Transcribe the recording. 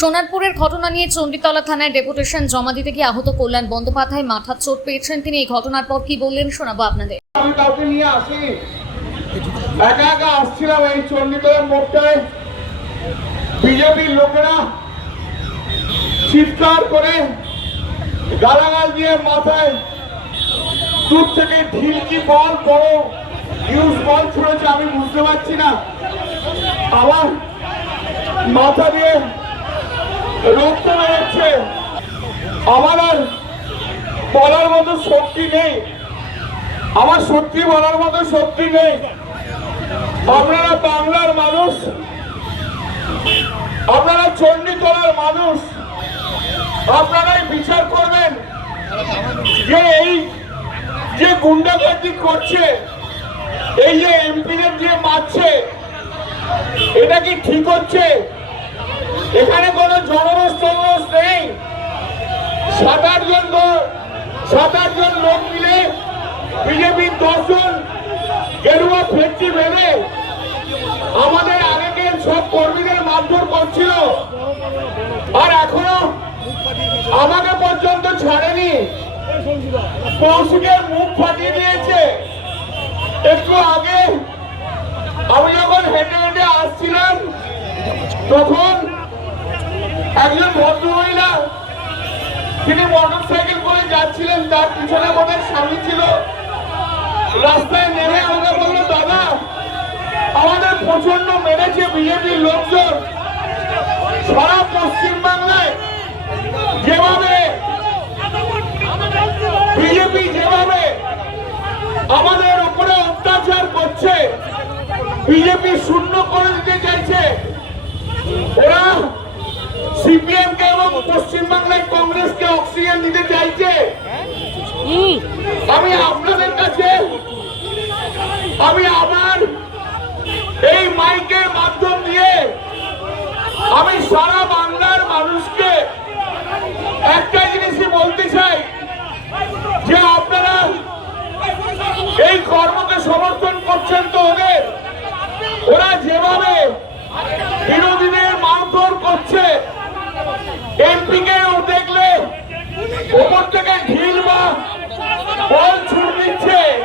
সোনারপুরের ঘটনা নিয়ে চণ্ডীতলা থানায় ডেপুটেশন জমা দিতে গিয়ে আহত কল্যাণ বন্দ্যোপাধ্যায় মাথার চোট পেয়েছেন। তিনি এই ঘটনার পর কি বললেন শোনাবো আপনাদের। আমি কাউকে নিয়ে আসিনি, একা একা আসছিলাম। এই চণ্ডীতলার মোড়টায় বিজেপির লোকেরা চিৎকার করে গালাগাল দিয়ে মাথায় দূর থেকে ঢিলকি বল, বড় হিউজ বল ছুড়েছে। আমি বুঝতে পারছি না, আমার মাথা দিয়ে রক্ত বেরোচ্ছে। আমার আর বলার মতো শক্তি নেই, আমার সত্যি বলার মতো শক্তি নেই। আপনারা বাংলার মানুষ, আপনারা চণ্ডীতলার মানুষ, আপনারাই বিচার করবেন যে এই যে গুন্ডাগার্দি করছে, এই যে এমপিদের দিয়ে মারছে, এটা কি ঠিক হচ্ছে? এখানে কোনো জনরোষ টনরোষ নেই। 7-8 জন লোক মিলে বিজেপির 10 জন গেরুয়া ফেটটি বেঁধে আমাদের আগের সব কর্মীদের মারধর করছিল, আর এখনো আমাকে পর্যন্ত ছাড়েনি। কৌশিকের মুখ ফাটিয়ে দিয়েছে। একটু আগে আমি যখন হেঁটে হেঁটে আসছিলাম, তখন একজন ভদ্রমহিলা, তিনি মোটর সাইকেল করে যাচ্ছিলেন, তার পিছনে আমাদের স্বামী ছিল। রাস্তায় নেমে আমাকে বললো, দাদা আমাদের প্রচন্ড মেরেছে বিজেপির লোকজন। সারা পশ্চিমবাংলায় যেভাবে বিজেপি যেভাবে আমাদের উপরে অত্যাচার করছে, বিজেপি শূন্য করে দিতে চাইছে, ওরা সিপিএম কে এবং পশ্চিমবাংলায় কংগ্রেসকে অক্সিজেন দিতে চাইছে। আমি আপনাদের কাছে আমি আবার এই মাইকের মাধ্যম দিয়ে আমি সারা বাংলার মানুষকে একটা জিনিসই বলতে চাই, যে আপনারা এই কর্মকে সমর্থন করছেন তো ওরা যেভাবে বিরোধীদের মারধর করছে, এমপি কে দেখলে ওপর থেকে